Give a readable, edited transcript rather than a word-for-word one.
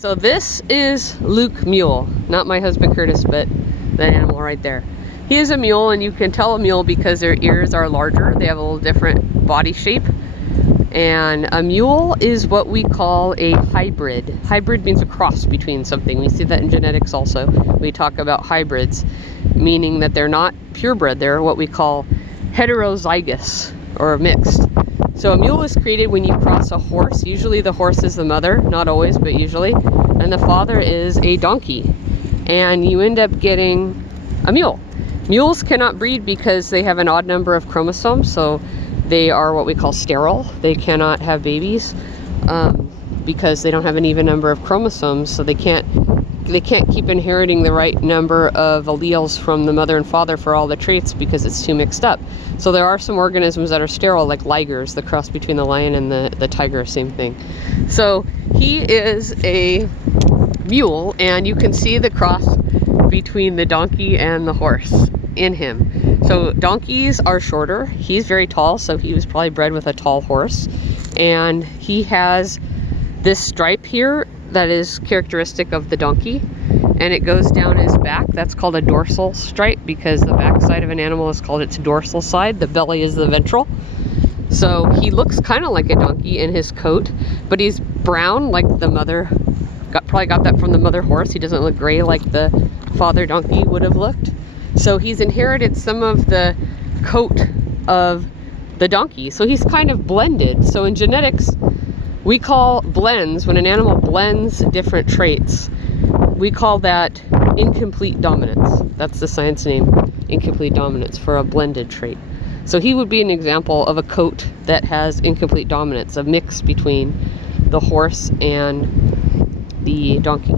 So this is Luke Mule, not my husband Curtis, but the animal right there. He is a mule, and you can tell a mule because their ears are larger. They have a little different body shape. And a mule is what we call a hybrid. Hybrid means a cross between something. We see that in genetics also. We talk about hybrids, meaning that they're not purebred. They're what we call heterozygous or mixed. So a mule is created when you cross a horse. Usually the horse is the mother, not always, but usually. And the father is a donkey. And you end up getting a mule. Mules cannot breed because they have an odd number of chromosomes, so they are what we call sterile. They cannot have babies because they don't have an even number of chromosomes, so they can't keep inheriting the right number of alleles from the mother and father for all the traits because it's too mixed up. So there are some organisms that are sterile, like ligers, the cross between the lion and the tiger, same thing. So he is a mule, and you can see the cross between the donkey and the horse in him. So donkeys are shorter. He's very tall, so he was probably bred with a tall horse. And he has this stripe here that is characteristic of the donkey, and it goes down his back. That's called a dorsal stripe because the back side of an animal is called its dorsal side. The belly is the ventral. So he looks kind of like a donkey in his coat, but he's brown like the mother. Probably got that from the mother horse. He doesn't look gray like the father donkey would have looked. So he's inherited some of the coat of the donkey. So he's kind of blended. So in genetics, we call blends, when an animal blends different traits, we call that incomplete dominance. That's the science name, incomplete dominance, for a blended trait. So he would be an example of a coat that has incomplete dominance, a mix between the horse and the donkey.